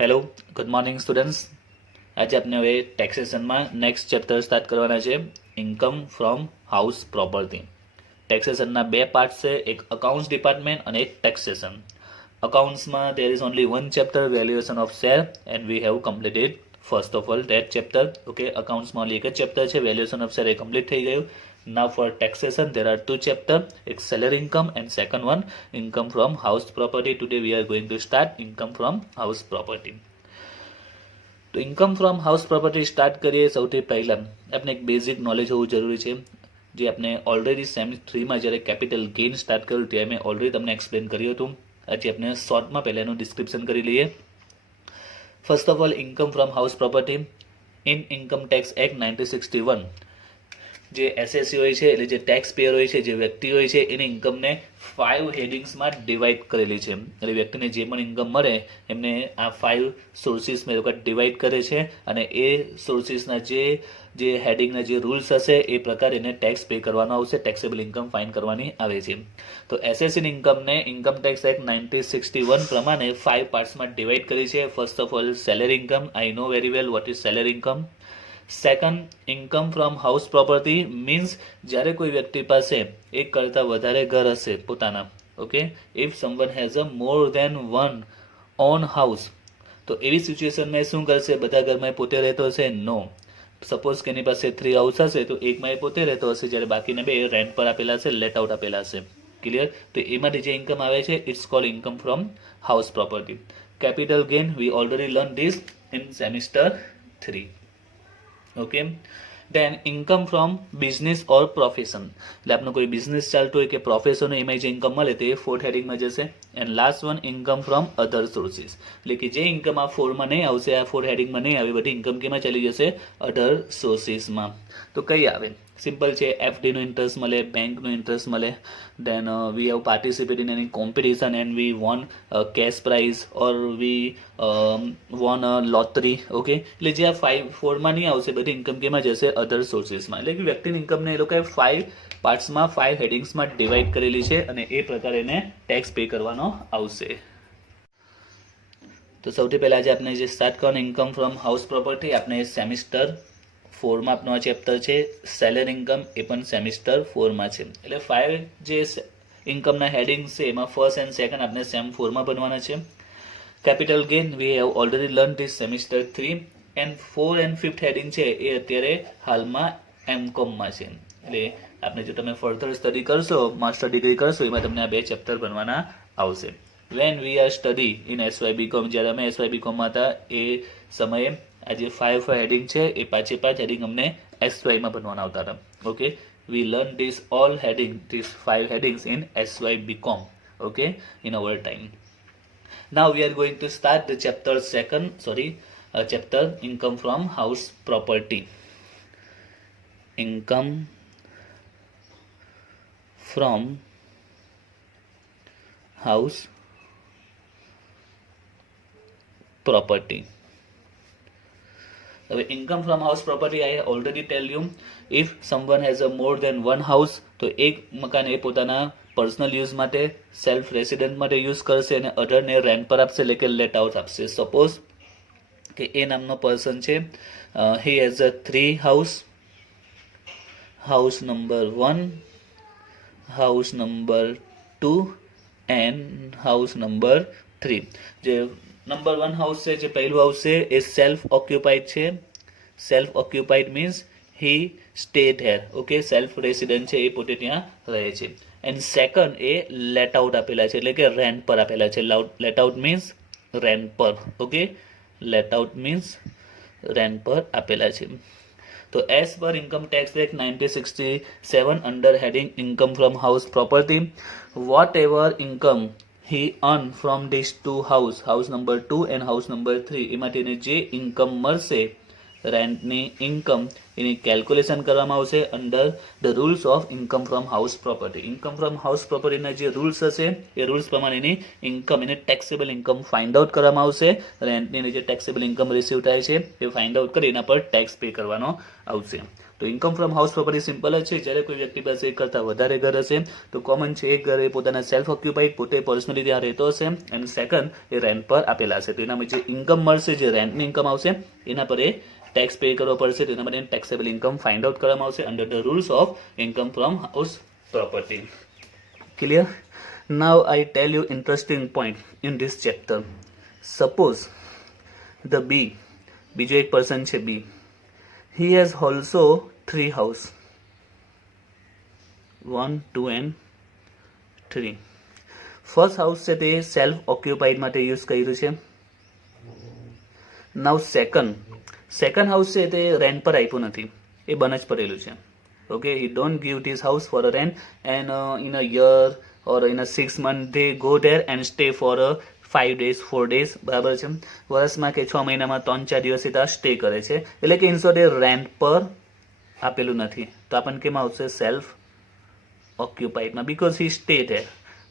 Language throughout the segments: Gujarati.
Hello good morning students. આજે આપણે હવે ટેક્સેશનમાં નેક્સ્ટ ચેપ્ટર સ્ટાર્ટ કરવાના છે, ઇન્કમ ફ્રોમ હાઉસ પ્રોપર્ટી. ટેક્સેશનના બે પાર્ટ છે, એક અકાઉન્ટ્સ ડિપાર્ટમેન્ટ અને એક taxation. અકાઉન્ટ્સમાં there is only one chapter, valuation of share, and we have completed first of all that chapter. Okay, અકાઉન્ટ્સમાં only એક જ ચેપ્ટર છે, valuation of share A complete થઈ ગયું. Now for taxation there are two chapters, એક salary income and second one income from house property. Today we are going to start income from house property. તો income from house property start કરીએ. સૌથી પહેલાં આપણે એક બેઝિક નોલેજ હોવું જરૂરી છે, જે આપણે ઓલરેડી સેમી 3માં જ્યારે કેપિટલ ગેઇન સ્ટાર્ટ કર્યું ત્યારે મેં ઓલરેડી તમને એક્સપ્લેન કર્યું હતું. આજે આપણે શોર્ટમાં પહેલાં એનું ડિસ્ક્રિપ્શન કરી લઈએ. First of all income from house property in income tax act 1961 જે એસએસસી હોય છે, એટલે જે ટેક્સ પેયર હોય છે, જે વ્યક્તિ હોય છે, એની ઇન્કમને 5 હેડિંગ્સમાં ડિવાઈડ કરેલી છે. એટલે વ્યક્તિને જે પણ ઇન્કમ મળે એમને આ 5 સોર્સિસમાં એ લોકો ડિવાઈડ કરે છે, અને એ સોર્સિસના જે હેડિંગના જે રૂલ્સ હશે એ પ્રકારે એને ટેક્સ પે કરવાનો આવશે, ટેક્સેબલ ઇન્કમ ફાઇન કરવાની આવે છે. તો એસએસસીની ઇન્કમને ઇન્કમ ટેક્સ એક્ટ 1961 પ્રમાણે 5 પાર્ટ્સમાં ડિવાઈડ કરી છે. First of all salary income. I no very well what is salary income. Second, income from house property means જ્યારે કોઈ વ્યક્તિ પાસે એક કરતાં વધારે ઘર હશે પોતાના. Okay, if someone has a more than one own house, તો એવી સિચ્યુએશનમાં શું કરશે? બધા ઘરમાં પોતે રહેતો હશે? નો. સપોઝ કે એની પાસે 3 હાઉસ હશે, તો એકમાં એ પોતે રહેતો હશે, જ્યારે બાકીના 2 રેન્ટ પર આપેલા હશે, લેટ આઉટ આપેલા હશે. ક્લિયર? તો એમાંથી જે ઇન્કમ આવે છે it's called income from house property. Capital gain we already learn this in semester 3. Okay, then income from business or profession. એટલે આપણો કોઈ બિઝનેસ ચાલતો હોય કે પ્રોફેશન હોય, એમાં જે ઇન્કમ મળે તે 4th હેડિંગમાં જશે. And last one income from other sources. એટલે કે જે ઇન્કમ આ 4માં નહીં આવશે, આ 4th હેડિંગમાં નહીં આવે, બધી ઇન્કમ કેમાં ચાલી જશે? અધર સોર્સિસમાં. તો કઈ આવે? સિમ્પલ છે, એફડીનો ઇન્ટરેસ્ટ મળે, બેંકનો ઇન્ટરેસ્ટ મળે, then we have participate in any competition and we won cash prize or we won lottery. Okay, એટલે જે આ 4માં નહીં આવશે, બધી ઇન્કમ કેમાં જશે? અધર સોર્સિસમાં. એટલે કે વ્યક્તિની ઇન્કમને એ લોકોએ 5 પાર્ટ્સમાં 5 હેડિંગ્સમાં ડિવાઈડ કરેલી છે, અને એ પ્રકારે એને ટેક્સ પે કરવાનો આવશે. તો સૌથી પહેલાં આજે આપણે જે સ્ટાર્ટ કરવાનું ઇન્કમ ફ્રોમ હાઉસ પ્રોપર્ટી, આપણે સેમિસ્ટર 4માં આપનો આ ચેપ્ટર છે. સેલરી ઇન્કમ એ પણ સેમિસ્ટર 4માં છે. એટલે 5 જે ઇન્કમના હેડિંગ્સ છે એમાં ફર્સ્ટ એન્ડ સેકન્ડ આપણે સેમ 4માં બનવાના છે. Capital gain we have already learn this semester 3, and 4 and 5th heading છે એ અત્યારે હાલમાં એમકોમમાં છે. એટલે આપણે જો તમે ફર્ધર સ્ટડી કરશો, માસ્ટર ડિગ્રી કરશો, એમાં તમને આ 2 ચેપ્ટર બનવાના આવશે. When we are study in SY B Com, જ્યારે અમે એસવાય બીકોમમાં હતા એ સમયે આ જે 5 હેડિંગ છે એ 5 હેડિંગ અમને એસવાયમાં બનવાના આવતા હતા. Okay, we learn this all heading, this 5 headings in SY BCom. Okay, in our time. Now we are going to start the chapter income from house property. Income from house property. હવે income from house property I already tell you, if someone has a more than one house, તો એક મકાન એ પોતાના પર્સનલ યુઝ માટે, સેલ્ફ રેસિડન્ટ માટે યુઝ કરશે, અને અધરને રેન્ટ પર આપશે, એટલે કે લેટ આઉટ આપશે. સપોઝ કે એ નામનો પર્સન છે, he has a 3 house, house number 1, house number 2 and house number 3. જે નંબર 1 હાઉસ છે, જે પહેલું હાઉસ છે એ સેલ્ફ ઓક્યુપાઈડ છે. Self occupied means he stayed here. Okay, self resident છે, એ પોતે ત્યાં રહે છે. એન્ડ સેકન્ડ એ લેટ આઉટ આપેલા છે, એટલે કે રેન્ટ પર આપેલા છે. લેટ આઉટ મીન્સ રેન્ટ પર. Okay, let out means rent પર આપેલા છે. તો as per income tax act 1967 under heading income from house property, whatever income he earn from these 2 house, house number 2 and house number 3, એમાંથી એને જે ઇન્કમ મળશે રેન્ટની ઇન્કમ, એની કેલ્ક્યુલેશન કરવામાં આવશે under the rules of income from house property. Income from house પ્રોપર્ટીના જે રૂલ્સ હશે એ રૂલ્સ પ્રમાણે એની ઇન્કમ, એને ટેક્સેબલ ઇન્કમ ફાઇન્ડ આઉટ કરવામાં આવશે. રેન્ટની જે ટેક્સેબલ ઇન્કમ રિસીવ થાય છે એ ફાઇન્ડ આઉટ કરી એના પર ટેક્સ પે કરવાનો આવશે. તો income from house property simple જ છે. જ્યારે કોઈ વ્યક્તિ પાસે એક કરતાં વધારે ઘર હશે તો કોમન છે એક ઘર એ પોતાના સેલ્ફ ઓક્યુપાઈડ પોતે પર્સનલી ત્યાં રહેતો હશે અને સેકન્ડ એ રેન્ટ પર આપેલા હશે. તો એનામાં જે ઇન્કમ મળશે, જે રેન્ટની ઇન્કમ આવશે એના પર એ ટેક્સ પે કરવો પડશે. તેના માટે ટેક્સેબલ ઇન્કમ ફાઇન્ડ આઉટ કરવામાં આવશે under the rules of income from house property. Clear? Now I tell you interesting point in this chapter. Suppose the બીજો એક પર્સન છે B. He has also 3 house. 1, 2 and 3. First house છે તે સેલ્ફ ઓક્યુપાઈડ માટે યુઝ કર્યું છે. નાવ સેકન્ડ હાઉસ છે તે રેન્ટ પર આપ્યું નથી, એ બંધ જ પડેલું છે. Okay, he don't give this house for a rent and in a year or in a 6 month they go there and stay for a 5 days 4 days. બરાબર છે, વર્ષમાં કે 6 મહિનામાં 3-4 દિવસ ત્યાં સ્ટે કરે છે, એટલે કે ઇન શોર્ટ એ રેન્ટ પર આપેલું નથી. તો આપણને કેમ આવશે? સેલ્ફ ઓક્યુપાઈડમાં, because he stay there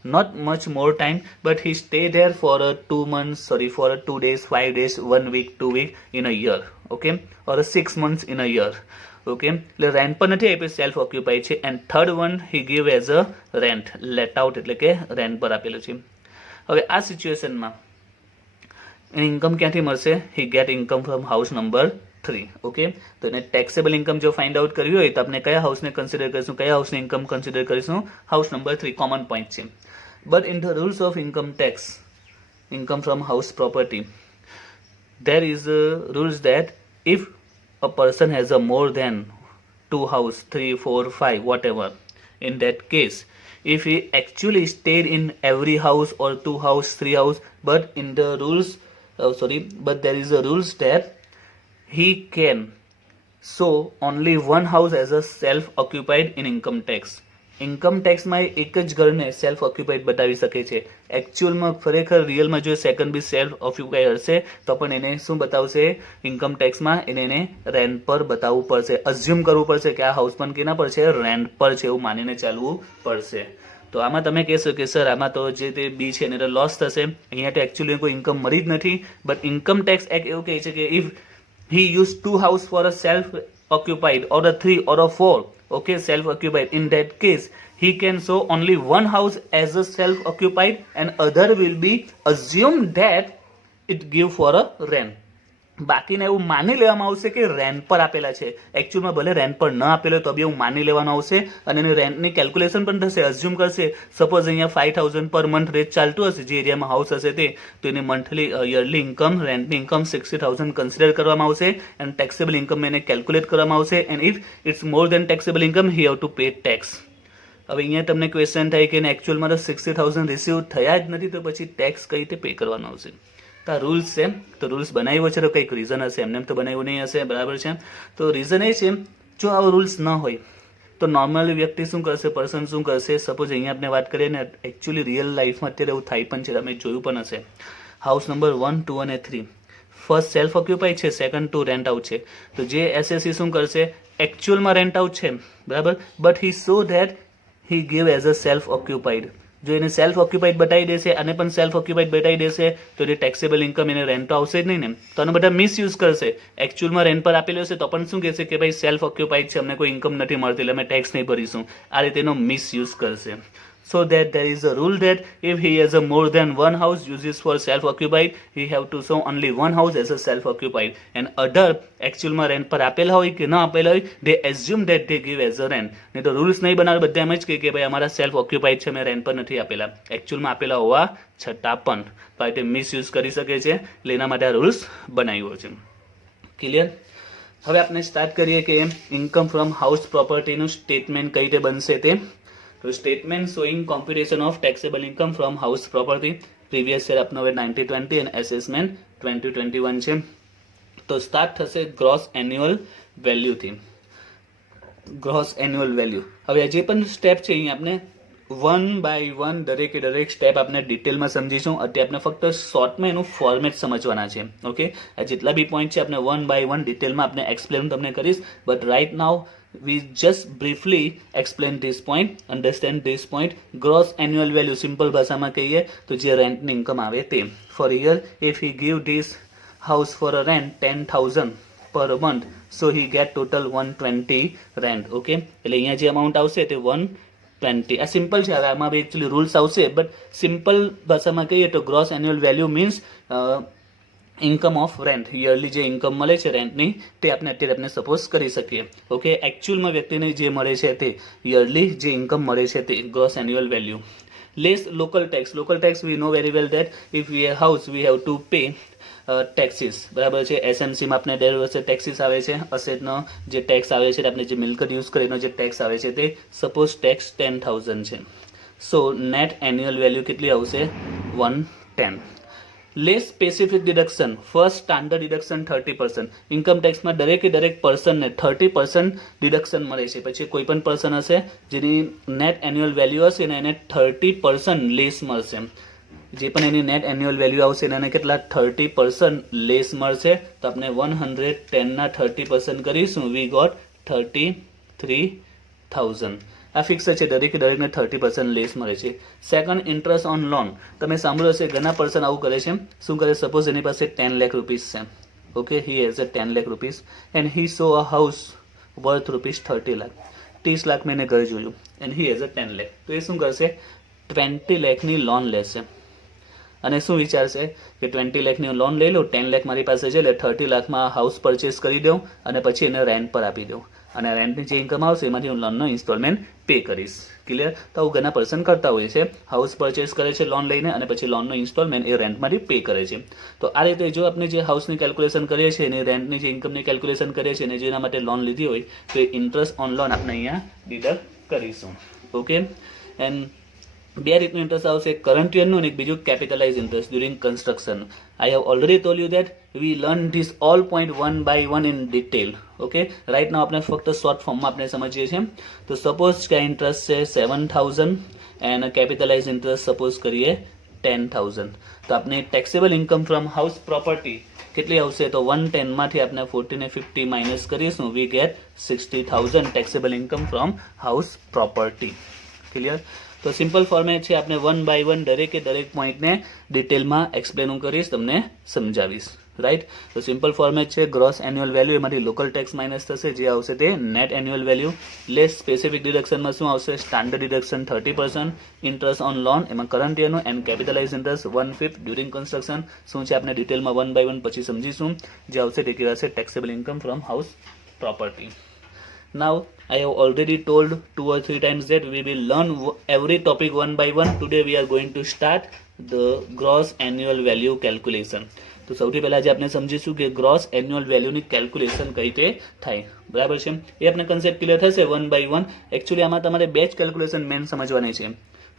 not much more time but he stay there for a 2 months, for a 2 days 5 days 1 week 2 week in a year, okay, or a 6 months in a year. Okay, એટલે રેન્ટ પર નથી આપ્યું, સેલ્ફ ઓક્યુપાઈડ છે. And third one he give as a rent, let out એટલે કે રેન્ટ પર આપેલું છે. હવે આ સિચ્યુએશનમાં એની ઇન્કમ ક્યાંથી મળશે? He get income from house number 3. Okay, તો એને ટેક્સેબલ ઇન્કમ જો ફાઇન્ડ આઉટ કરવી હોય તો આપણે કયા હાઉસને કન્સિડર કરીશું, કયા હાઉસની ઇન્કમ કન્સિડર કરીશું? હાઉસ નંબર 3 કોમન પોઈન્ટ છે. But in the rules of income tax, income from house property, there is rules that if a person has a more than 2 house 3 4 5 whatever, in that case if he actually stayed in every house or 2 house 3 house, but in the rules but there is a rules that he can show only one house as a self occupied in income tax. Income ટેક્સમાં એક જ ઘરને સેલ્ફ ઓક્યુપાઈડ બતાવી શકે છે. એકચ્યુઅલમાં ખરેખર રિયલમાં જો સેકન્ડ બી સેલ્ફ ઓક્યુપાઈડ હશે તો પણ એને શું બતાવશે? ઇન્કમ ટેક્સમાં એને રેન્ટ પર બતાવવું પડશે, અઝ્યુમ કરવું પડશે કે આ હાઉસ પણ કેના પર છે? રેન્ટ પર છે, એવું માનીને ચાલવું પડશે. તો આમાં તમે કહેશો કે સર આમાં તો જે તે બી છે એને તો લોસ થશે, અહીંયા તો એકચ્યુઅલી કોઈ ઇન્કમ મળી જ નથી. બટ ઇન્કમ ટેક્સ એક એવું કહે છે કે if he used 2 house for a self occupied or a 3 or a 4, okay, self occupied, in that case he can show only one house as a self occupied and other will be assumed that it give for a rent. બાકીને એવું માની લેવામાં આવશે કે રેન્ટ પર આપેલા છે. એકચ્યુઅલમાં ભલે રેન્ટ પર ન આપેલો તો બી એવું માની લેવાનું આવશે અને એની રેન્ટની કેલ્ક્યુલેશન પણ થશે, અઝ્યુમ કરશે. સપોઝ અહીંયા 5,000 પર મંથ રેટ ચાલતું હશે, જે એરિયામાં હાઉસ હશે તે, તો એની મંથલી યરલી ઇન્કમ, રેન્ટની ઇન્કમ 60,000 કન્સિડર કરવામાં આવશે એન્ડ ટેક્સેબલ ઇન્કમ એને કેલ્ક્યુલેટ કરવામાં આવશે. And if it's more than taxable income he have to pay tax. હવે અહીંયા તમને ક્વેશ્ચન થાય કે એકચ્યુઅલમાં તો 60,000 રિસીવ થયા જ નથી તો પછી ટેક્સ કઈ રીતે પે કરવાનો આવશે? તો આ રૂલ્સ છે, તો રૂલ્સ બનાવ્યો છે તો કંઈક રીઝન હશે, એમને તો બનાવ્યું નહીં હશે. બરાબર છે, તો રીઝન એ છે જો આવો રૂલ્સ ન હોય તો નોર્મલી વ્યક્તિ શું કરશે, પર્સન શું કરશે? સપોઝ અહીંયા આપણે વાત કરીએ ને, એકચ્યુઅલી રિયલ લાઈફમાં અત્યારે એવું થાય પણ છે, તમે જોયું પણ હશે. હાઉસ નંબર 1 2 અને 3 ફર્સ્ટ સેલ્ફ ઓક્યુપાઈડ છે, સેકન્ડ 2 રેન્ટ આઉટ છે. તો જે એસએસસી શું કરશે? એકચ્યુઅલમાં રેન્ટ આઉટ છે, બરાબર, but he so that he give as a self occupied. જો એને સેલ્ફ ઓક્યુપાઈડ બતાવી દેશે અને પણ સેલ્ફ ઓક્યુપાઈડ બતાવી દેશે તો એ ટેક્સેબલ ઇન્કમ એને રેન્ટ તો આવશે જ નહીં ને. તો આને બધા મિસયુઝ કરશે. એકચ્યુઅલમાં રેન્ટ પર આપેલો હશે તો પણ શું કહેશે કે ભાઈ સેલ્ફ ઓક્યુપાઈડ છે, અમને કોઈ ઇન્કમ નથી મળતી એટલે અમે ટેક્સ નહીં ભરીશું. આ રીતે એનો મિસયુઝ કરશે. So that there is a rule that if he has a more than one house uses for self occupied, he have to show only one house as a self occupied and other actualમાં રેન્ટ પર આપેલા હોય કે ન આપેલા હોય they assume that they give as a rent. નહીં તો રૂલ્સ નહીં બનાવે, બધા એમ જ કહે કે ભાઈ અમારા સેલ્ફ ઓક્યુપાઈડ છે, અમે રેન્ટ પર નથી આપેલા, એકચ્યુઅલમાં આપેલા હોવા છતાં પણ ભાઈ તે મિસયુઝ કરી શકે છે, એટલે એના માટે આ રૂલ્સ બનાવ્યો છે. ક્લિયર? હવે આપણે સ્ટાર્ટ કરીએ કે ઇન્કમ ફ્રોમ હાઉસ પ્રોપર્ટીનું સ્ટેટમેન્ટ કઈ રીતે બનશે તે. તો statement showing computation of taxable income from house property, previous year આપનો હવે 90-20 અને એસેસમેન્ટ 2021 છે. તો સ્ટાર્ટ થશે ગ્રોસ એન્યુઅલ વેલ્યુથી. ગ્રોસ એન્યુઅલ વેલ્યુ, હવે જે પણ સ્ટેપ છે અહીં આપણે 1 by 1 દરેકે દરેક સ્ટેપ આપણે ડિટેલમાં સમજીશું. અત્યારે આપણે ફક્ત શોર્ટમાં એનું ફોર્મેટ સમજવાના છે. ઓકે, આ જેટલા બી પોઈન્ટ છે આપણે 1 by 1 ડિટેલમાં આપણે એક્સપ્લેન તમને કરીશ. But right now we just briefly explain this point, understand this point. Gross annual value simple ભાષામાં કહીએ તો જે રેન્ટની ઇન્કમ આવે તે. For a year if he give this house for a rent 10,000 પર month, so he get total 120 rent. Okay, એટલે અહીંયા જે અમાઉન્ટ આવશે તે 120. આ સિમ્પલ છે. હવે આમાં એકચ્યુઅલી રૂલ્સ આવશે, બટ સિમ્પલ ભાષામાં કહીએ તો gross annual value means income of rent. Yearly જે ઇન્કમ મળે છે રેન્ટની, તે આપણે અત્યારે આપણે સપોઝ કરી શકીએ. ઓકે, એકચ્યુઅલમાં વ્યક્તિને જે મળે છે તે યરલી જે ઇન્કમ મળે છે તે gross annual value. Less local tax. Local tax we know very well that if we house we have to pay taxes. બરાબર છે. એસએમસીમાં આપણે દર વર્ષે ટેક્સીસ આવે છે. અસેટનો જે ટેક્સ આવે છે, આપણે જે મિલકત યુઝ કરીને જે ટેક્સ આવે છે તે સપોઝ ટેક્સ 10,000 છે. સો નેટ એન્યુઅલ વેલ્યુ કેટલી આવશે? 110. Less specific deduction. First standard deduction 30%. Income ટેક્સમાં દરેકે દરેક પર્સનને 30% ડિડક્શન મળે છે. પછી કોઈ પણ પર્સન હશે જેની નેટ એન્યુઅલ વેલ્યુ હશે ને એને 30% લેસ મળશે. જે પણ એની નેટ એન્યુઅલ વેલ્યુ આવશે એને કેટલા 30% લેસ મળશે. તો આપણે 110 ના 30% કરીશું, વી ગોટ 33,000. આ ફિક્સ છે. દરેકે દરેકને 30% લેસ મળે છે. Second, interest on loan. તમે સાંભળ્યું હશે ઘણા પર્સન આવું કરે છે. શું કરે? સપોઝ એની પાસે 10 લાખ રૂપીસ છે. Okay, he has a 10 lakh rupees and he so a house worth rupees 30 lakh. 30 lakh મેં એને ઘર જોયું and he has a 10 lakh. તો એ શું કરશે? 20 લાખની લોન લેશે અને શું વિચારશે કે 20 લાખની લોન લઈ લો, 10 લાખ મારી પાસે છે, એટલે 30 લાખમાં હાઉસ પરચેસ કરી દઉં અને પછી એને રેન્ટ પર આપી દઉં અને રેન્ટની જે ઇન્કમ આવશે એમાંથી હું લોનનો ઇન્સ્ટોલમેન્ટ પે કરીશ. ક્લિયર? તો આવું ઘણા પર્સન કરતા હોય છે. હાઉસ પરચેસ કરે છે લોન લઈને અને પછી લોનનો ઇન્સ્ટોલમેન્ટ એ રેન્ટમાંથી પે કરે છે. તો આ રીતે જો આપણે જે હાઉસની કેલ્ક્યુલેશન કરીએ છીએ અને રેન્ટની જે ઇન્કમની કેલ્ક્યુલેશન કરીએ છીએ અને જેના માટે લોન લીધી હોય તો એ ઇન્ટરેસ્ટ ઓન લોન આપણે અહીંયા ડિડક્ટ કરીશું. ઓકે, એન્ડ બે રીતનું ઇન્ટરેસ્ટ આવશે, કરંટ યરનું અને બીજું capitalise interest during construction. I have already told you that we learn this all point one by one in detail. Okay, right now આપણે ફક્ત શોર્ટ ફોર્મમાં આપણે સમજીએ છીએ. તો સપોઝ કે ઇન્ટરેસ્ટ છે 7,000 એન્ડ કેપિટલાઇઝ ઇન્ટરેસ્ટ સપોઝ કરીએ 10,000. તો આપણે taxable income from house property કેટલી આવશે? તો 110 માંથી આપણે 40 ને 50 માઇનસ કરીશું, we get 60,000 taxable income from house property. Clear? તો સિમ્પલ ફોર્મેટ છે. આપણે વન બાય વન દરેકે દરેક પોઈન્ટને ડિટેલમાં એક્સપ્લેન હું કરીશ, તમને સમજાવીશ. રાઈટ? તો સિમ્પલ ફોર્મેટ છે. ગ્રોસ એન્યુઅલ વેલ્યુ એમાંથી લોકલ ટેક્સ માઇનસ થશે, જે આવશે તે net annual value. Less specific ડિડક્શનમાં શું આવશે? Standard deduction 30%. Interest on loan એમાં કરંટ યરનું and capitalise interest 1/5 during construction. શું છે આપણે ડિટેલમાં વન બાય વન પછી સમજીશું. જે આવશે તે કહેવાશે taxable income from house property. Now I have already told 2 or 3 times that we will learn every topic one by one. Today we are going to start the gross annual value calculation. તો સૌથી પહેલા જે આપણે સમજીશું કે ગ્રોસ એન્યુઅલ વેલ્યુની કેલ્ક્યુલેશન કઈ રીતે થાય. બરાબર છે? એ આપણે કન્સેપ્ટ ક્લિયર થશે વન બાય વન. એકચ્યુઅલી આમાં તમારે બે જ કેલ્ક્યુલેશન મેન સમજવાની છે.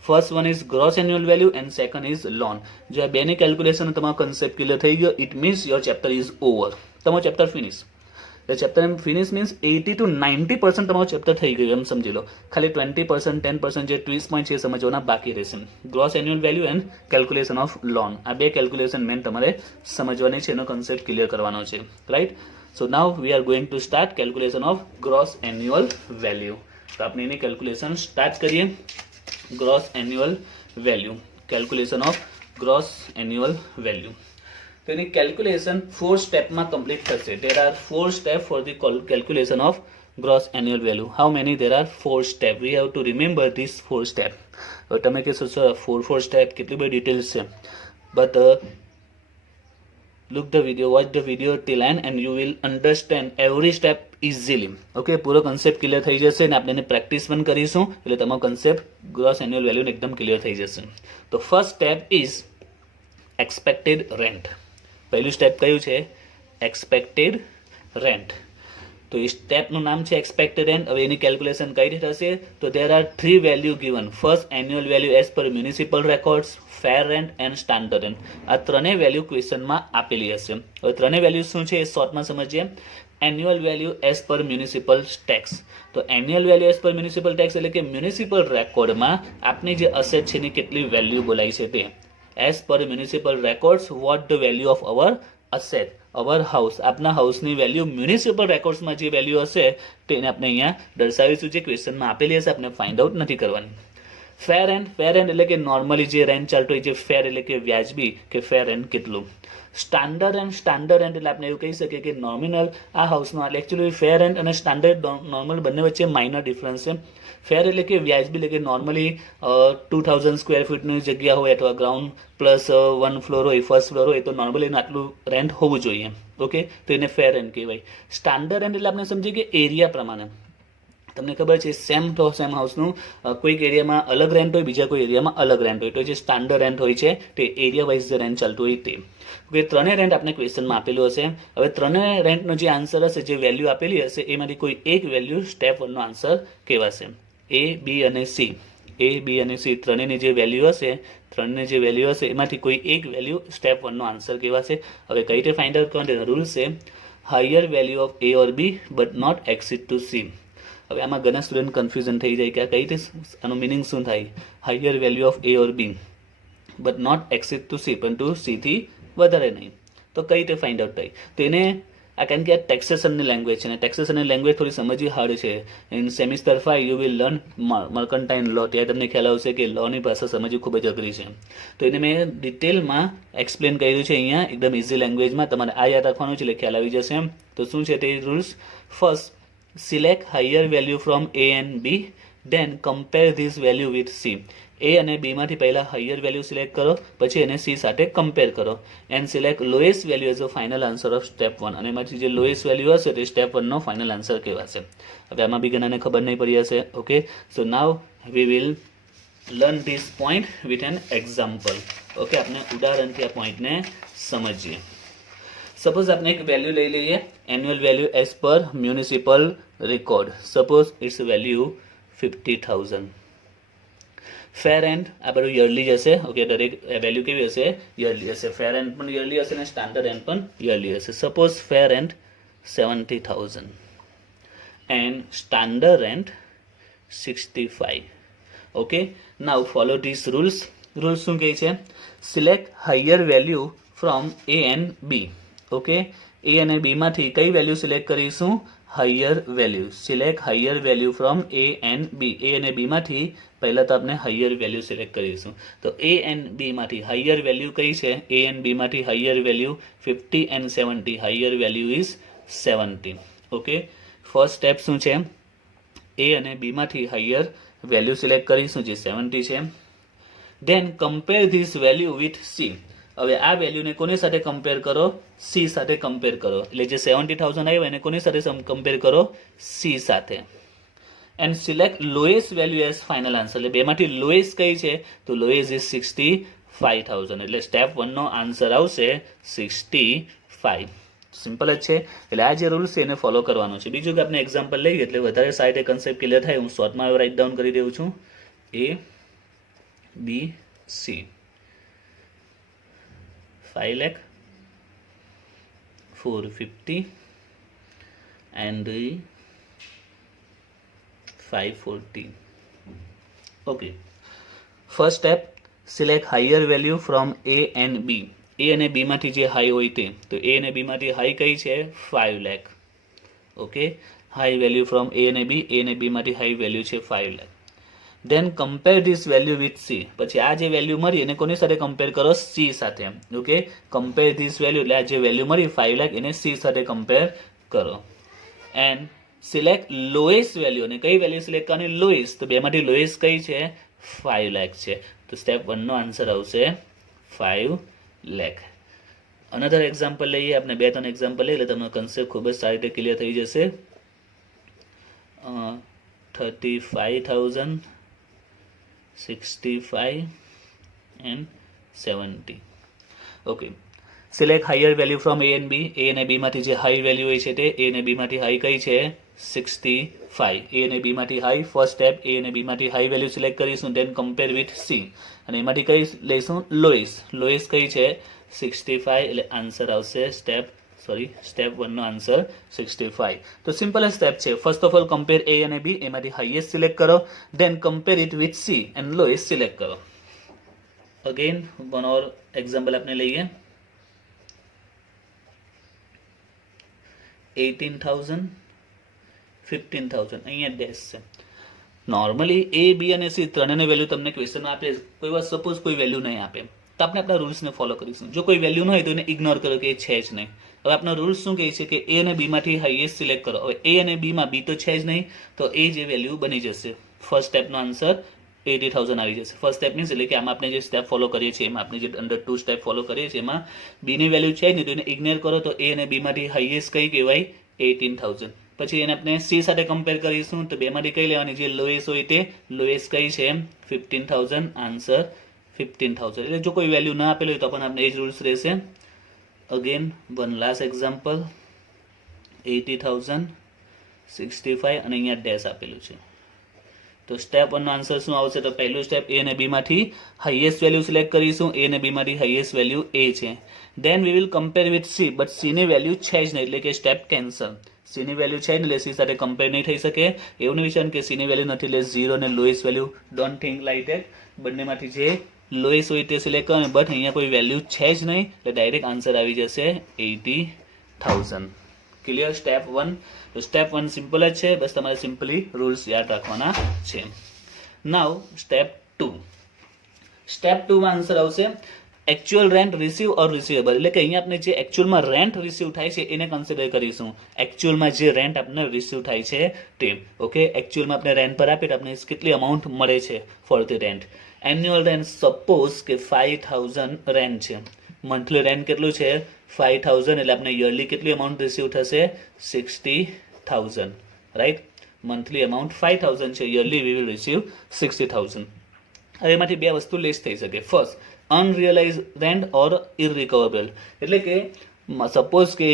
First one is gross annual value and second is loan. જો આ બેની કેલ્ક્યુલેશન તમારો કન્સેપ્ટ ક્લિયર થઈ ગયો, it means your chapter is over. તમારો ચેપ્ટર ફિનિશ. ચેપ્ટર એમ ફિનિશ મીન્સ 80 to 90% તમારું ચેપ્ટર થઈ ગયું એમ સમજી લો. ખાલી 20% 10% જે ટ્વિસ્ટ પોઈન્ટ છે એ સમજવાના બાકી રહેશે. Gross annual value and calculation of loan, આ બે કેલ્ક્યુલેશન મેન તમારે સમજવાની છે, એનો કન્સેપ્ટ ક્લિયર કરવાનો છે. Right? So now we are going to start calculation of gross annual value. તો આપણે એની કેલ્ક્યુલેશન સ્ટાર્ટ કરીએ. Gross annual value, calculation of gross annual value. તો એની કેલ્ક્યુલેશન 4 સ્ટેપમાં કમ્પ્લીટ થશે. There are 4 steps for the calculation of gross annual value. How many? There are 4 steps. We have to remember these 4 steps. તમે કહેશો સર 4 સ્ટેપ કેટલી બધી ડિટેલ્સ છે, but look the video, watch the video till end and you will understand every step easily. Okay, પૂરો કન્સેપ્ટ ક્લિયર થઈ જશે અને આપણે એને પ્રેક્ટિસ પણ કરીશું એટલે તમારો કન્સેપ્ટ ગ્રોસ એન્યુઅલ વેલ્યુ એકદમ ક્લિયર થઈ જશે. તો first step is expected rent. પહેલું સ્ટેપ કયું છે? Expected rent. તો એ સ્ટેપનું નામ છે એક્સપેક્ટેડ રેન્ટ. હવે એની કેલ્ક્યુલેશન કઈ રીતે થશે? તો there are 3 value given. First annual value as per municipal records, fair rent and standard rent. આ ત્રણેય વેલ્યુ ક્વેશ્ચનમાં આપેલી હશે. હવે ત્રણેય વેલ્યુ શું છે એ શોર્ટમાં સમજીએ. Annual value as per municipal tax. તો annual value as per municipal tax એટલે કે મ્યુનિસિપલ રેકોર્ડમાં આપની જે અસેટ છે એની કેટલી વેલ્યુ બોલાય છે તે. As per municipal records, what the value of our asset, our house, આપના હાઉસની વેલ્યુ મ્યુનિસિપલ રેકોર્ડ્સમાં જે વેલ્યુ હશે તેને આપણે અહીંયા દર્શાવીશું, જે ક્વેશ્ચનમાં આપેલી હશે, આપણે ફાઇન્ડ આઉટ નથી કરવાની. ફેર રેન્ટ એટલે કે નોર્મલી જે રેન્ટ ચાલતો હોય, જે ફેર એટલે કે વ્યાજબી કે ફેર રેન્ટ કેટલું. સ્ટાન્ડર્ડ રેન્ટ એટલે આપણે એવું કહી શકીએ કે નોમિનલ આ હાઉસનો એટલે એકચ્યુઅલી ફેર રેન્ટ અને સ્ટાન્ડર્ડ નોર્મલ બંને વચ્ચે માઇનર ડિફરન્સ છે. ફેર એટલે કે વ્યાજબી એટલે કે નોર્મલી 2000 સ્ક્વેર ફૂટની જગ્યા હોય અથવા ગ્રાઉન્ડ પ્લસ 1 ફ્લોર હોય, ફર્સ્ટ ફ્લોર હોય, તો નોર્મલી આટલું રેન્ટ હોવું જોઈએ. ઓકે, તો એને ફેર રેન્ટ કહેવાય. સ્ટાન્ડર્ડ રેન્ટ એટલે આપણે સમજીએ કે એરિયા પ્રમાણે. તમને ખબર છે સેમ હાઉસનું કોઈક એરિયામાં અલગ રેન્ટ હોય, બીજા કોઈ એરિયામાં અલગ રેન્ટ હોય, તો જે સ્ટાન્ડર્ડ રેન્ટ હોય છે તે એરિયા વાઇઝ જે રેન્ટ ચાલતું હોય તે. ઓકે, ત્રણેય રેન્ટ આપણે ક્વેશ્ચનમાં આપેલું હશે. હવે ત્રણેય રેન્ટનો જે આન્સર હશે, જે વેલ્યુ આપેલી હશે, એમાંથી કોઈ એક વેલ્યુ સ્ટેપ 1 નો આન્સર કહેવાશે. એ, બી અને સી, એ, બી અને સી ત્રણેયની જે વેલ્યુ હશે, એમાંથી કોઈ એક વેલ્યુ સ્ટેપ 1 નો આન્સર કહેવાશે. હવે કઈ રીતે ફાઇન્ડ આઉટ કરવાનો રૂલ છે, higher value of A or B but not exceed to C. હવે આમાં ઘણા સ્ટુડન્ટ કન્ફ્યુઝન થઈ જાય કે આ કઈ રીતે આનું મિનિંગ શું થાય. Higher value of A or B but not exceed to C, પરંતુ સીથી વધારે નહીં, તો કઈ રીતે ફાઇન્ડ આઉટ થાય. તો એને કારણ કે આ ટેક્સેશનની લેંગ્વેજ છે, અને ટેક્સેશનની લેંગ્વેજ થોડી સમજવી હાર્ડ છે. In semester 5 you will learn mercantile law, ત્યાં તમને ખ્યાલ આવશે કે લોની ભાષા સમજવી ખૂબ જ અઘરી છે. તો એને મેં ડિટેલમાં એક્સપ્લેન કર્યું છે અહીંયા એકદમ ઇઝી લેંગ્વેજમાં. તમારે આ યાદ રાખવાનું છે એટલે ખ્યાલ આવી જશે. તો શું છે તે rules? First, select higher value from A and B, then compare this value with C. A અને બી માંથી પહેલા હાયર વેલ્યુ સિલેક્ટ કરો, પછી એને સી સાથે કમ્પેર કરો, and select lowest value as a final answer of step 1. અને એમાંથી જે લોએસ્ટ વેલ્યુ હશે તે સ્ટેપ 1 નો ફાઇનલ આન્સર કહેવાશે. હવે આમાં બી ઘણાને ખબર નહીં પડી હશે. Okay, so now we will learn this point with an example. Okay, આપણે ઉદાહરણથી આ પોઈન્ટને સમજીએ. સપોઝ આપણે એક વેલ્યુ લઈ લઈએ, annual value as per municipal record. Suppose it's value 50,000. Fair rent આ બધું યરલી જશે. ઓકે, દરેક વેલ્યુ કેવી હશે? યરલી હશે. ફેર રેન્ટ પણ યરલી હશે અને સ્ટાન્ડર્ડ રેન્ટ પણ યરલી હશે. Suppose fair rent 70,000 and standard rent 65. Okay, now follow this rules. Rules શું કહે છે? Select higher value from A and B. Okay, A અને બી માંથી કઈ વેલ્યુ સિલેક્ટ કરીશું? Higher value. Select higher value from A and B. A અને બી માંથી પહેલા તો આપણે હાયર વેલ્યુ સિલેક્ટ કરીશું. તો એ એન્ડ બી માંથી હાયર વેલ્યુ કઈ છે? એ એન્ડ બી માંથી higher value 50 and 70. Higher value is 70. Okay, first step શું છે? એ અને બી માંથી હાયર વેલ્યુ સિલેક્ટ કરીશું જે 70 છે. Then compare this value with C. હવે આ વેલ્યુને કોની સાથે કમ્પેર કરો? સી સાથે કમ્પેર કરો. એટલે જે 70,000 આવ્યો એને કોની સાથે કમ્પેર કરો? સી સાથે. And select lowest value as final answer. એટલે બેમાંથી લોએસ્ટ કઈ છે? તો લોએસ્ટ ઇઝ 65,000. એટલે સ્ટેપ 1 નો આન્સર આવશે 65. સિમ્પલ જ છે. એટલે આ જે રૂલ્સ છે એને ફોલો કરવાનો છે. બીજું કે આપણે એક્ઝામ્પલ લઈએ એટલે વધારે સારી રીતે કન્સેપ્ટ ક્લિયર થાય. હું શોર્ટમાં રાઇટ ડાઉન કરી દઉં છું. એ, બી, C 5,450 and 540. Okay, first step, select higher value from A and B. A અને B માંથી જે હાઈ હોય તે. તો A અને B માંથી હાઈ કઈ છે? 5 lakh. Okay, high value from A અને B. A અને B માંથી હાઈ વેલ્યુ છે 5 lakh. Then compare this value with C. પછી આ જે વેલ્યુ મળી એને કોની સાથે કમ્પેર કરો? સી સાથે. ઓકે, કમ્પેર ધીસ વેલ્યુ એટલે આ જે વેલ્યુ મળી 5 લાખ એને સી સાથે કમ્પેર કરો. And select lowest value. અને કઈ વેલ્યુ સિલેક્ટ કરવાની? લોએસ્ટ. તો બેમાંથી લોએસ્ટ કઈ છે? 5 લાખ છે. તો સ્ટેપ 1 નો આન્સર આવશે 5 લાખ. અનધર એક્ઝામ્પલ લઈએ આપણે. 2-3 એક્ઝામ્પલ લઈએ એટલે તમને કન્સેપ્ટ ખૂબ જ સારી રીતે ક્લિયર થઈ જશે. 35,000, 65 and 70. Okay, select higher value from A and B. A અને B માંથી જે હાઈ વેલ્યુ હોય છે તે A અને B માંથી હાઈ કઈ છે? 65. A અને B માંથી હાઈ. ફર્સ્ટ સ્ટેપ, A અને B માંથી હાઈ વેલ્યુ સિલેક્ટ કરીશું, ધેન કમ્પેર વિથ C. અને એમાંથી કઈ લઈશું? લોએસ્ટ. લોએસ્ટ કઈ છે? 65. એટલે આન્સર આવશે સ્ટેપ 1 નો આન્સર 65. તો સિમ્પલ સ્ટેપ છે. First of all compare A અને B. એમાંથી હાઈએસ્ટ સિલેક્ટ કરો, then compare it with C and lowest select કરો. અગેન વન ઓર એક્ઝામ્પલ આપણે લઈએ. 18,000, 15,000. અહીંયા ડેશ છે. નોર્મલી એ બી અને સી ત્રણેયની વેલ્યુ તમને ક્વેશ્ચનમાં આપે, કોઈ વાર સપોઝ કોઈ વેલ્યુ નહીં આપે તો આપણે આપણા રૂલ્સને ફોલો કરીશું. જો કોઈ વેલ્યુ ન હોય તો એને ઇગ્નોર કરો કે એ છે જ નહીં. હવે આપણા રૂલ્સ શું કહે છે કે એ અને બીમાંથી હાઈએસ્ટ સિલેક્ટ કરો. હવે એ અને બીમાં બી તો છે જ નહીં, તો એ જે વેલ્યુ બની જશે. ફર્સ્ટ સ્ટેપનો આન્સર 80,000 આવી જશે. ફર્સ્ટ સ્ટેપ મીન્સ એટલે કે આમાં આપણે જે સ્ટેપ ફોલો કરીએ છીએ એમાં આપણે જે અંડર 2 સ્ટેપ ફોલો કરીએ છીએ એમાં બીની વેલ્યુ છે જ નહીં, તો એને ઇગ્નોર કરો. તો એ અને બીમાંથી હાઈએસ્ટ કઈ કહેવાય? 18,000. પછી એને આપણે સી સાથે કમ્પેર કરીશું તો બેમાંથી કઈ લેવાની? જે લોએસ્ટ હોય તે. લોએસ્ટ કઈ છે? 15,000. આન્સર 15,000. એટલે જો કોઈ વેલ્યુ ના આપેલું હોય તો પણ આપણે એ જ રૂલ્સ રહેશે. અગેન વન લાસ્ટ એક્ઝામ્પલ, 80,000, 65 અને અહીંયા ડેશ આપેલું છે. તો સ્ટેપ 1 નો આન્સર શું આવશે? તો પહેલું સ્ટેપ એ અને બી માંથી હાઈએસ્ટ વેલ્યુ સિલેક્ટ કરીશું. એ અને બી માંથી હાઈએસ્ટ વેલ્યુ એ છે. Then we will compare with C, but C ની વેલ્યુ છે જ નહીં એટલે કે સ્ટેપ કેન્સલ. સી ની વેલ્યુ છે એટલે સી સાથે કમ્પેર નહીં થઈ શકે. એવું નહીં વિચાર કે સી ની વેલ્યુ નથી એટલે 0 અને lowest value. Don't think like that. બંનેમાંથી જે લોએસ્ટ હોય તે સિલેક્ટ કરવાનું, બટ અહીંયા કોઈ વેલ્યુ છે જ નહીં એટલે ડાયરેક્ટ આન્સર આવી જશે 80,000. ક્લિયર? સ્ટેપ 1. તો સ્ટેપ 1 સિમ્પલ જ છે, બસ તમારે સિમ્પલી રૂલ્સ યાદ રાખવાના છે. નાઉ સ્ટેપ 2. સ્ટેપ 2 માં આન્સર આવશે એકચ્યુઅલ રેન્ટ રિસીવ ઓર રિસીવેબલ. એટલે કે અહીંયા આપણે જે એકચ્યુઅલમાં રેન્ટ રિસીવ થાય છે એને કન્સિડર કરીશું. એકચ્યુઅલમાં જે રેન્ટ આપણને રિસીવ થાય છે તે. ઓકે, એકચ્યુઅલમાં આપણે રેન્ટ પર આપીએ તો આપણે કેટલી અમાઉન્ટ મળે છે for the rent. Annual rent suppose કે 5,000 રેન્ટ છે. મંથલી રેન્ટ કેટલું છે? 5,000. એટલે આપણે યરલી કેટલી અમાઉન્ટ રિસીવ થશે? 60,000. રાઈટ? મંથલી અમાઉન્ટ 5,000 છે, યરલી વી વિલ રિસીવ 60,000. હવે એમાંથી બે વસ્તુ લેસ થઈ શકે. ફર્સ્ટ, અનરિયલાઇઝ રેન્ટ ઓર ઇરરિકવરેબલ. એટલે કે સપોઝ કે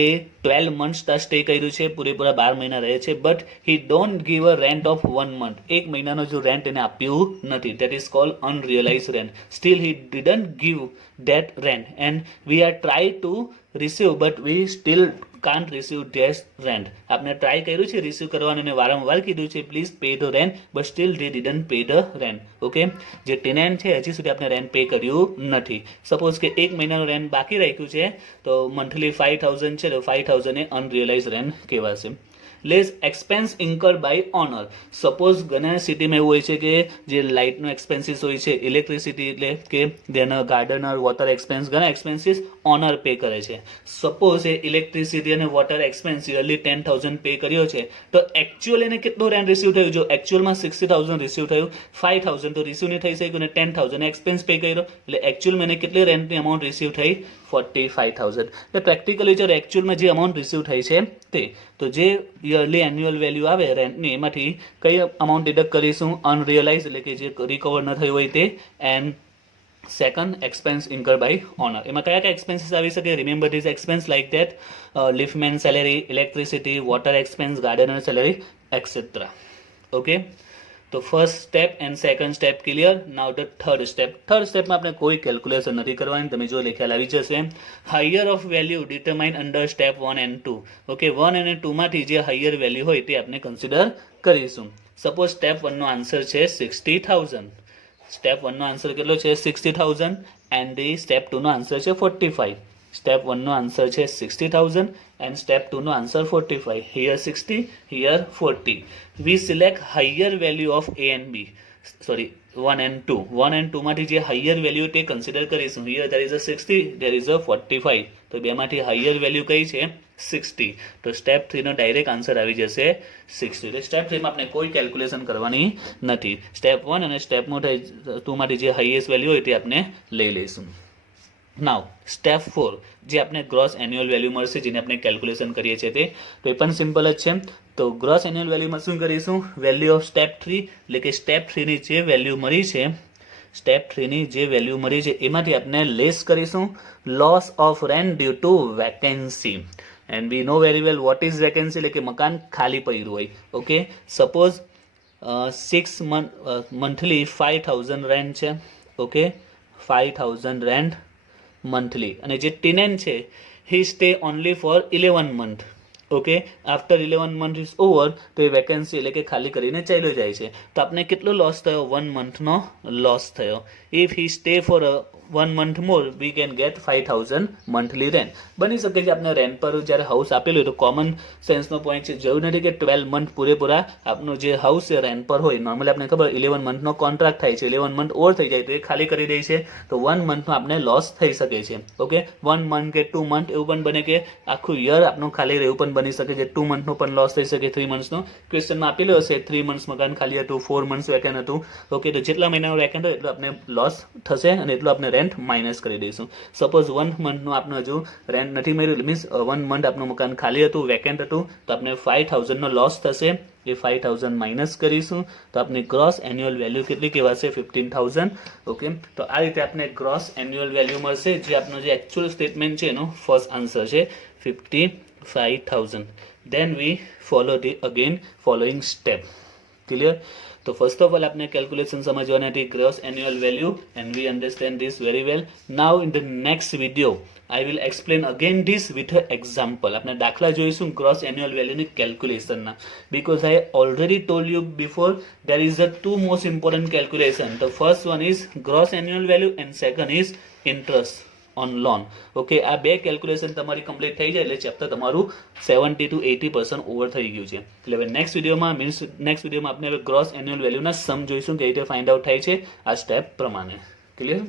12 મંથ્સ ત્યાં સ્ટે કર્યું છે, પૂરેપૂરા 12 મહિના રહે છે, but he don't give a rent of 1 month. એક મહિનાનો જો રેન્ટ એને આપ્યું નથી, that is called unrealise rent. Still he didn't give that rent and we are try to receive but we still can't receive that rent. આપણે ટ્રાય કર્યું છે રિસીવ કરવાનું અને વારંવાર કીધું છે please pay the rent, but still they didn't pay the rent. Okay, જે ટેનન્ટ છે હજી સુધી આપણે રેન્ટ પે કર્યું નથી. સપોઝ કે એક મહિનાનું રેન્ટ બાકી રાખ્યું છે તો મંથલી 5,000 છે તો 5,000 એ અનરિયલાઇઝ રેન્ટ કહેવાશે. Less expense incurred by owner. Suppose ઘણા સિટીમાં એવું હોય છે કે જે લાઇટનો એક્સપેન્સીસ હોય છે, ઇલેક્ટ્રિસિટી એટલે કે તેના ગાર્ડનર, વોટર એક્સપેન્સ, ઘણા એક્સપેન્સીસ ઓનર પે કરે છે. સપોઝ એ ઇલેક્ટ્રિસિટી અને વોટર એક્સપેન્સ યરલી 10,000 પે કર્યો છે તો એકચ્યુઅલ એને કેટલું રેન્ટ રિસીવ થયું? જો એકચ્યુઅલમાં 60,000 રિસીવ થયું, 5,000 તો રિસીવ નહીં થઈ શક્યું અને 10,000 એક્સપેન્સ પે કર્યો એટલે એકચ્યુઅલમાં એને કેટલી રેન્ટની અમાઉન્ટ રિસીવ થઈ? 45,000. એટલે પ્રેક્ટિકલી જો એકચ્યુઅલમાં જે અમાઉન્ટ રિસીવ થઈ છે તે, તો જે યરલી એન્યુઅલ વેલ્યુ આવે રેન્ટની એમાંથી કઈ અમાઉન્ટ ડિડક્ટ કરીશું? અનરિયલાઇઝ એટલે કે જે રિકવર ન થયું હોય તે. And second, expense incur by owner. એમાં કયા કયા એક્સપેન્સીસ આવી શકે? Remember this expense like that liftman salary, electricity, water expense, gardener salary etcetera. Okay, તો first step and second step clear. Now the third step. Third સ્ટેપમાં આપણે કોઈ કેલ્ક્યુલેશન નથી કરવાની, તમે જો ખ્યાલ આવી જશે. Higher of value determine under step 1 and 2. Okay, 1 અને 2 માંથી જે હાયર વેલ્યુ હોય તે આપણે કન્સિડર કરીશું. સપોઝ સ્ટેપ 1 નો આન્સર છે 60,000. સ્ટેપ 1 નો આન્સર કેટલો છે? 60,000. એન્ડ સ્ટેપ 2 નો આન્સર છે 45. સ્ટેપ 1 નો આન્સર છે 60,000 and step 2 નો answer 45. Here 60, here 40. We select higher value of A and B. Sorry, 1 and 2. 1 and 2 માંથી જે હાયર વેલ્યુ તે કન્સિડર કરીશું. Here there is a 60, there is a 45. તો બેમાંથી હાયર વેલ્યુ કઈ છે? 60. તો સ્ટેપ 3 નો ડાયરેક્ટ આન્સર આવી જશે 60. એટલે સ્ટેપ 3 માં આપણે કોઈ કેલ્ક્યુલેશન કરવાની નથી. સ્ટેપ 1 અને સ્ટેપ 2 માંથી જે હાઈએસ્ટ વેલ્યુ હોય તે આપણે લઈ લઈશું. નાઉ સ્ટેપ 4, જે આપણે ગ્રોસ એન્યુઅલ વેલ્યુ મળશે જેને આપણે કેલ્ક્યુલેશન કરીએ છીએ તે, તો એ પણ સિમ્પલ જ છે. તો ગ્રોસ એન્યુઅલ વેલ્યુમાં શું કરીશું? વેલ્યુ ઓફ સ્ટેપ 3 એટલે કે સ્ટેપ 3 ની જે વેલ્યુ મળી છે, સ્ટેપ 3 ની જે વેલ્યુ મળી છે એમાંથી આપણે લેસ કરીશું loss of rent due to vacancy. And we know very well what is vacancy, એટલે કે મકાન ખાલી પડ્યું હોય. ઓકે, સપોઝ 6 મંથલી 5,000 રેન્ટ છે. Okay, 5,000 rent monthly. અને જે ટેનન્ટ છે he stay only for 11 month. Okay, after 11 month is over તો એ વેકેન્સી એટલે કે ખાલી કરીને ચાલ્યો જાય છે. તો આપણે કેટલો લોસ થયો? 1 મંથનો લોસ થયો. If he stay four 1 month more we can get 5000 monthly rent. બની શકે છે આપણે રેન્ટ પર જ્યારે હાઉસ આપેલું હોય તો કોમન સેન્સનો પોઈન્ટ છે, જરૂર નથી કે 12 મંથ પૂરેપૂરા આપનો જે હાઉસ છે રેન્ટ પર હોય. નોર્મલી આપણે ખબર 11 મંથનો કોન્ટ્રાક્ટ થાય છે, 11 મંથ ઓવર થઈ જાય તો એ ખાલી કરી દે છે, તો 1 મંથનો આપણે લોસ થઈ શકે છે. ઓકે, 1 મંથ કે 2 મંથ એવું પણ બને કે આખું યર આપણું ખાલી રહેવું પણ બની શકે છે. 2 મંથનો પણ લોસ થઈ શકે, 3 મંથનો ક્વેશ્ચનમાં આપેલું હશે 3 મંથ્સ મકાન ખાલી હતું, 4 મંથ્સ વેકેન્ટ હતું. ઓકે, તો જેટલા મહિનાનો વેકેન્ટ હોય એટલો આપણે લોસ થશે અને એટલું આપણે રેન્ટ માઇનસ કરી દઈશું. સપોઝ 1 મંથનું આપણે હજુ રેન્ટ નથી મળ્યું, મીન્સ 1 મંથ આપણું મકાન ખાલી હતું, વેકેન્ટ હતું, તો આપણે 5000નો લોસ થશે. એ 5000 માઇનસ કરીશું તો આપની ગ્રોસ એન્યુઅલ વેલ્યુ કેટલી કહેવાશે? 15000. ઓકે, તો આ રીતે આપણે ગ્રોસ એન્યુઅલ વેલ્યુ મળશે, જે આપણો જે એકચ્યુઅલ સ્ટેટમેન્ટ છે એનો ફર્સ્ટ આન્સર છે 55,000. Then we follow the again following step. Clear? તો ફર્સ્ટ ઓફ ઓલ આપણે કેલ્ક્યુલેશન સમજવાની હતી gross annual value, and we understand this very well. Now in the next video I will explain again this with example. આપણે દાખલા જોઈશું ગ્રોસ એન્યુઅલ વેલ્યુની કેલ્ક્યુલેશનના, because I already told you before there is a two most important calculation. The first one is gross annual value and second is interest on loan. Okay, આ બે કેલ્ક્યુલેશન તમારી કમ્પ્લીટ થઈ જાય એટલે ચેપ્ટર તમારું 70 to 80% ઓવર થઈ ગયું છે. એટલે હવે નેક્સ્ટ વિડીયોમાં આપણે હવે ગ્રોસ એન્યુઅલ વેલ્યુના સમ જોઈશું કે રીતે ફાઇન્ડ આઉટ થાય છે આ સ્ટેપ પ્રમાણે. ક્લિયર?